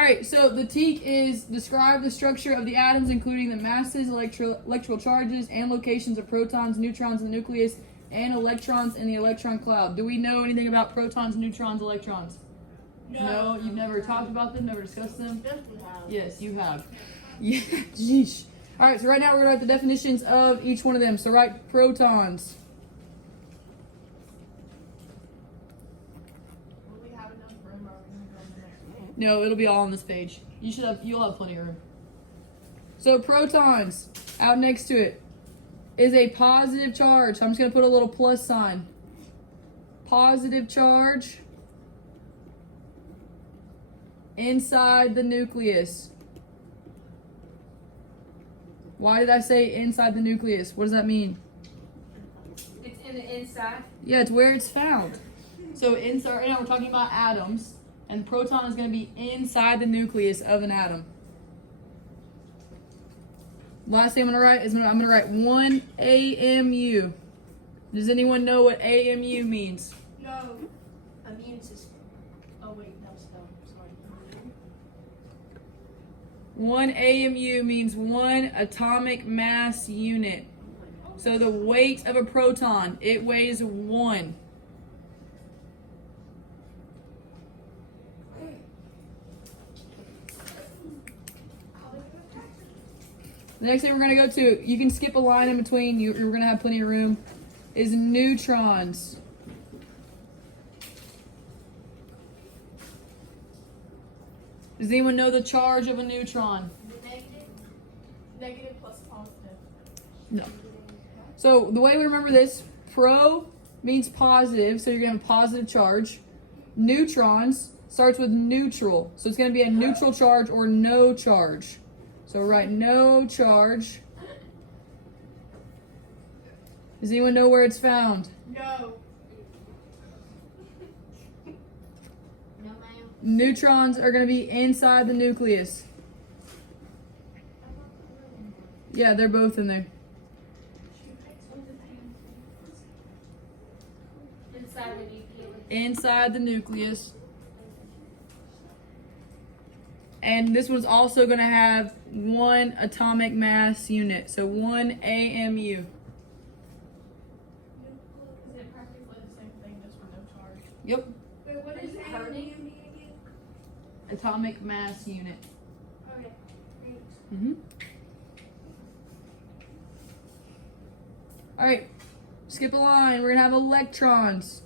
All right, so the TEAC is describe the structure of the atoms, including the masses, electrical charges, and locations of protons, neutrons in the nucleus, and electrons in the electron cloud. Do we know anything about protons, neutrons, electrons? No, you've never talked about them, never discussed them? Yes, you have. Yeah, jeez. All right, so right now we're going to write the definitions of each one of them. So write protons. Will we have enough room, or are we going to go on the next page? No, it'll be all on this page. You'll have plenty of room. So protons, out next to it, is a positive charge. So I'm just going to put a little plus sign. Positive charge inside the nucleus. Why did I say inside the nucleus? What does that mean? It's in the inside. Yeah, it's where it's found. So inside, right now we're talking about atoms, and proton is going to be inside the nucleus of an atom. Last thing I'm going to write is I'm going to write 1 AMU. Does anyone know what AMU means? No. Immune system. Oh, wait, that was spelled. Sorry. 1 AMU means 1 atomic mass unit. So the weight of a proton, it weighs 1. The next thing we're going to go to, you can skip a line in between, you're going to have plenty of room, is neutrons. Does anyone know the charge of a neutron? Negative plus positive. No. So the way we remember this, pro means positive, so you're going to have a positive charge. Neutrons starts with neutral, so it's going to be a neutral charge or no charge. So write no charge. Does anyone know where it's found? No. No, ma'am. Neutrons are going to be inside the nucleus. Yeah, they're both in there. Inside the nucleus. Inside the nucleus. And this one's also going to have 1 atomic mass unit. So 1 AMU. Is it practically the same thing, just with no charge? Yep. Wait, what is hurting? again? Atomic mass unit. Okay, thanks. Mm-hmm. All right. Skip a line. We're going to have electrons.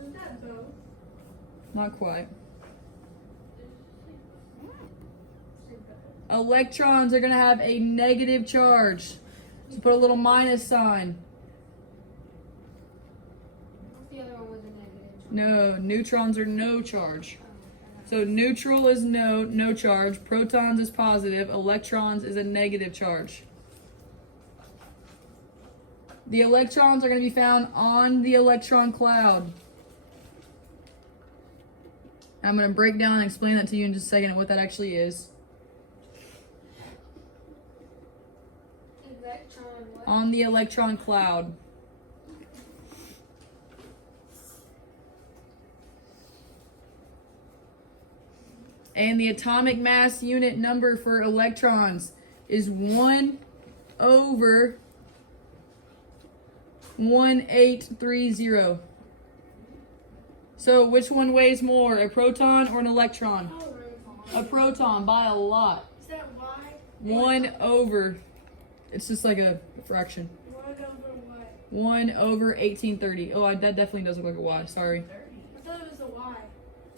Isn't that both? Not quite. Electrons are going to have a negative charge. So put a little minus sign. What's the other one with the negative? No, neutrons are no charge. So neutral is no charge. Protons is positive. Electrons is a negative charge. The electrons are going to be found on the electron cloud. I'm going to break down and explain that to you in just a second what that actually is. Electron what? On the electron cloud. And the atomic mass unit number for electrons is 1 over 1830. So which one weighs more, a proton or an electron? A proton by a lot. Is that Y? 1 over. It's just like a fraction. 1 over what? 1 over 1830. Oh, that definitely does look like a Y. Sorry. I thought it was a Y.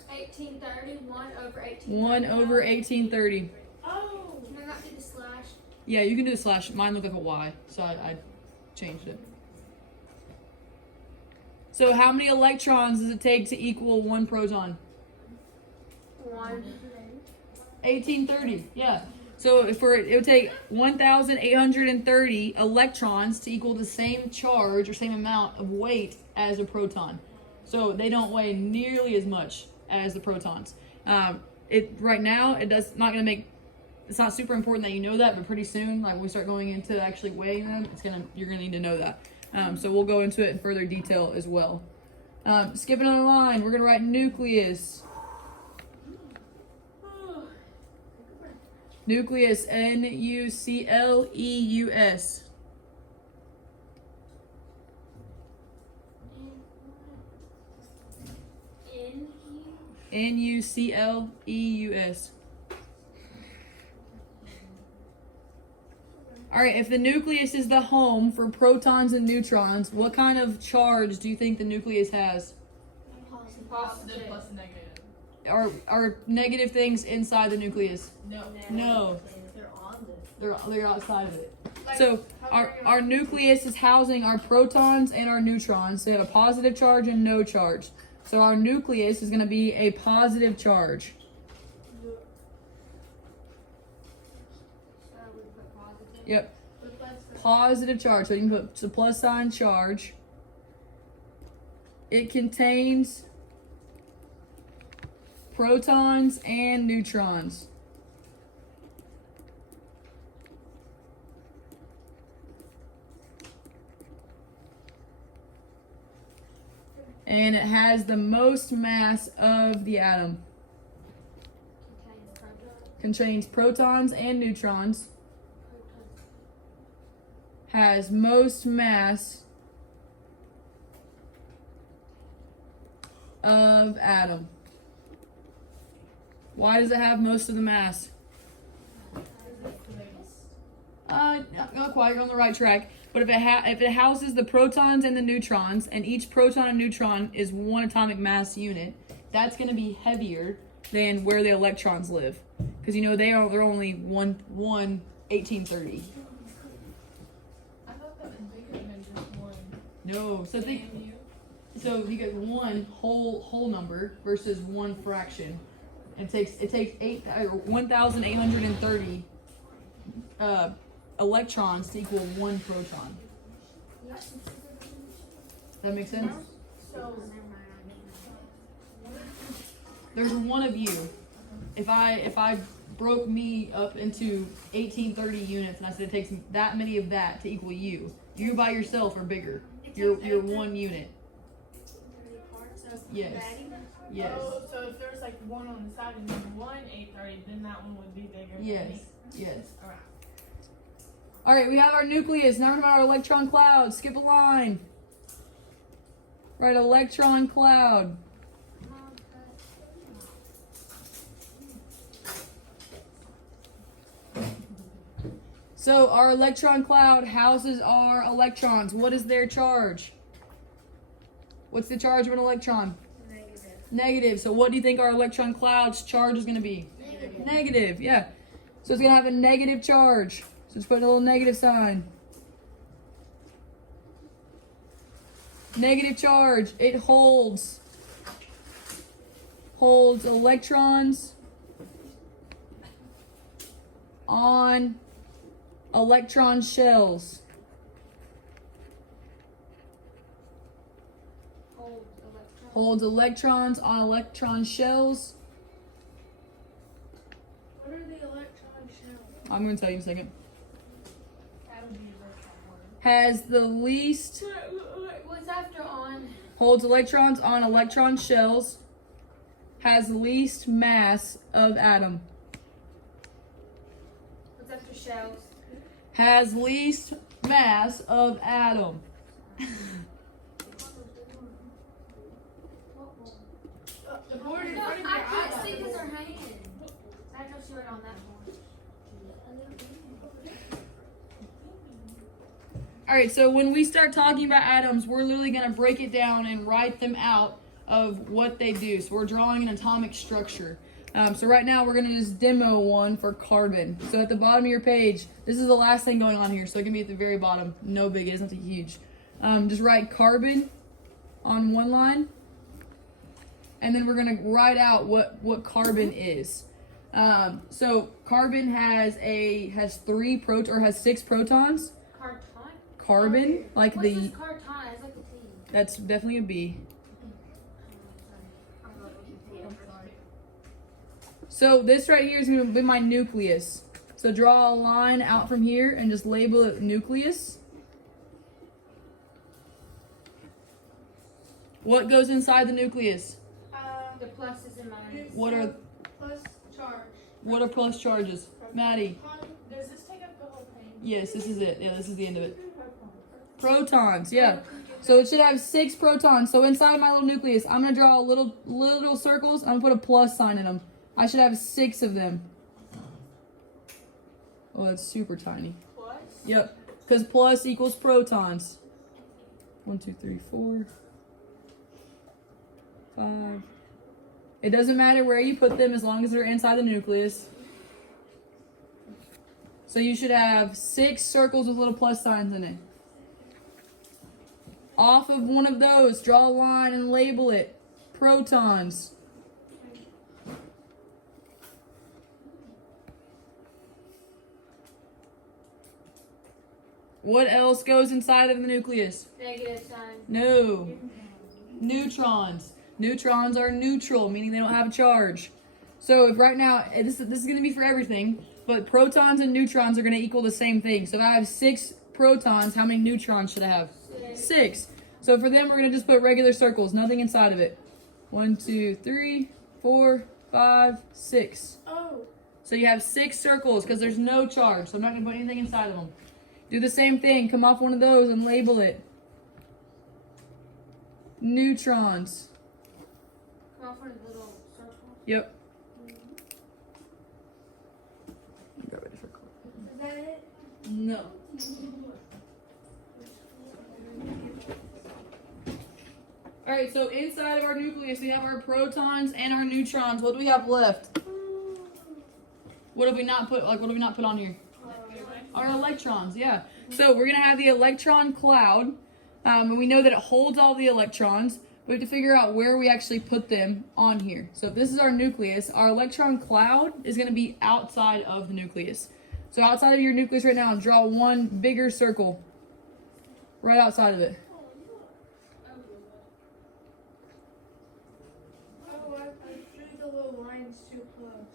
1830, 1 over 1830. 1 over 1830. Oh! Can I not do the slash? Yeah, you can do the slash. Mine looked like a Y, so I changed it. So how many electrons does it take to equal 1 proton? 1. 1830. Yeah. So it would take 1,830 electrons to equal the same charge or same amount of weight as a proton. So they don't weigh nearly as much as the protons. Right now it's not super important that you know that, but pretty soon, like when we start going into actually weighing them, you're gonna need to know that. So we'll go into it in further detail as well. Skipping on a line, we're gonna write nucleus. Nucleus, Nucleus. Nucleus. Alright, if the nucleus is the home for protons and neutrons, what kind of charge do you think the nucleus has? Positive plus negative. Are negative things inside the nucleus? No. They're on this. They're outside of it. Like, So how many our nucleus is housing our protons and our neutrons. They have a positive charge and no charge. So our nucleus is going to be a positive charge. Yep. Positive charge. So you can put the plus sign charge. It contains protons and neutrons. And it has the most mass of the atom. Contains protons and neutrons. Has most mass of atom. Why does it have most of the mass? Not quite. You're on the right track. But if it houses the protons and the neutrons, and each proton and neutron is one atomic mass unit, that's going to be heavier than where the electrons live, because you know they're only one 1830. I thought that was bigger than just one. No, so so you get one whole number versus one fraction. It takes 1,830 electrons to equal one proton. Does that make sense? So There's one of you. If I broke me up into 1830 units and I said it takes that many of that to equal you, you by yourself are bigger. You're one unit. Yes. Yes. Oh, so if there's like one on the side and then one 830, then that one would be bigger. than Yes. me. Yes. Alright. All right, we have our nucleus. Now we're about our electron cloud. Skip a line. Right, electron cloud. So our electron cloud houses our electrons. What is their charge? What's the charge of an electron? Negative. So what do you think our electron cloud's charge is going to be? Negative, yeah. So it's going to have a negative charge. So just put a little negative sign. Negative charge. It holds electrons on electron shells. Holds electrons on electron shells. What are the electron shells? I'm going to tell you in a second. That would be the electron one. Has the least, What's after on? holds electrons on electron shells. Has least mass of atom. What's after shells? Has least mass of atom. The board in No, front of your I can't eye. see because they're hanging. I don't see it on that one. Alright, so when we start talking about atoms, we're literally going to break it down and write them out of what they do. So we're drawing an atomic structure. So right now we're going to just demo one for carbon. So at the bottom of your page, this is the last thing going on here, so it can be at the very bottom. No big, it's not too huge. Just write carbon on one line. And then we're going to write out what carbon is. So carbon has has 6 protons. Carton? Carbon, like What's the, this carton? It's like a T. that's definitely a B. So this right here is going to be my nucleus. So draw a line out from here and just label it nucleus. What goes inside the nucleus? The pluses and minuses. What are plus charge. plus charges? Maddie. Does this take up the whole page? Yes, this is it. Yeah, this is the end of it. Protons, yeah. So it should have 6 protons. So inside of my little nucleus, I'm gonna draw little circles. I'm gonna put a plus sign in them. I should have 6 of them. Oh, that's super tiny. Plus? Yep, because plus equals protons. 1, 2, 3, 4, 5. It doesn't matter where you put them as long as they're inside the nucleus. So you should have 6 circles with little plus signs in it. Off of one of those, draw a line and label it protons. What else goes inside of the nucleus? Negative sign. No. Neutrons. Neutrons are neutral, meaning they don't have a charge. So if right now, this is going to be for everything, but protons and neutrons are going to equal the same thing. So if I have 6 protons, how many neutrons should I have? 6. So for them, we're going to just put regular circles, nothing inside of it. 1, 2, 3, 4, 5, 6. Oh. So you have 6 circles because there's no charge. So I'm not going to put anything inside of them. Do the same thing. Come off one of those and label it. Neutrons. Come off for the little circle. Yep. Is that it? No. Alright, so inside of our nucleus we have our protons and our neutrons. What do we have left? What have we not put on here? Our electrons, yeah. So we're gonna have the electron cloud, and we know that it holds all the electrons. We have to figure out where we actually put them on here. So if this is our nucleus, our electron cloud is gonna be outside of the nucleus. So outside of your nucleus right now, draw one bigger circle right outside of it. Oh, I drew the little lines too close.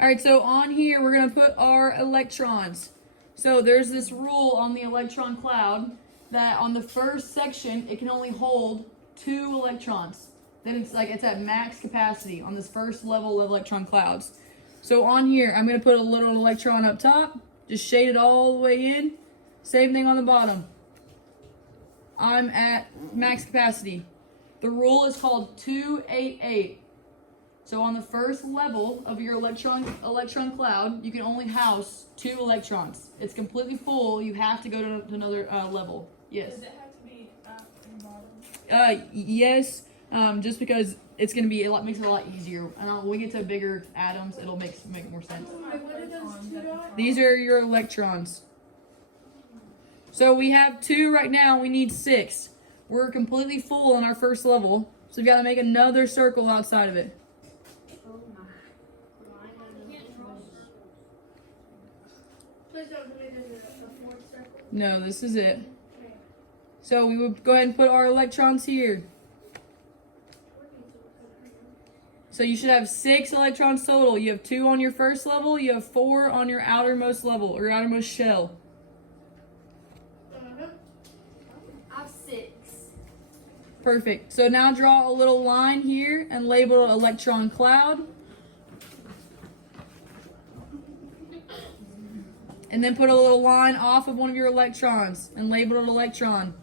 Alright, so on here we're going to put our electrons. So there's this rule on the electron cloud that on the first section it can only hold 2 electrons. Then it's at max capacity on this first level of electron clouds. So on here I'm going to put a little electron up top, just shade it all the way in. Same thing on the bottom. I'm at max capacity. The rule is called 288. So on the first level of your electron cloud, you can only house 2 electrons. It's completely full. You have to go to another level. Yes. Does it have to be up and bottom? Yes. Just because it's gonna be makes it a lot easier. And when we get to bigger atoms, it'll make more sense. Wait, what are those 2 dots? These are your electrons. So we have 2 right now. We need 6. We're completely full on our first level, so we've got to make another circle outside of it. Please don't tell me there's a 4th circle. No, this is it. So we would go ahead and put our electrons here. So you should have 6 electrons total. You have 2 on your first level. You have 4 on your outermost level or your outermost shell. I have 6. Perfect. So now draw a little line here and label it electron cloud. And then put a little line off of one of your electrons and label it electron.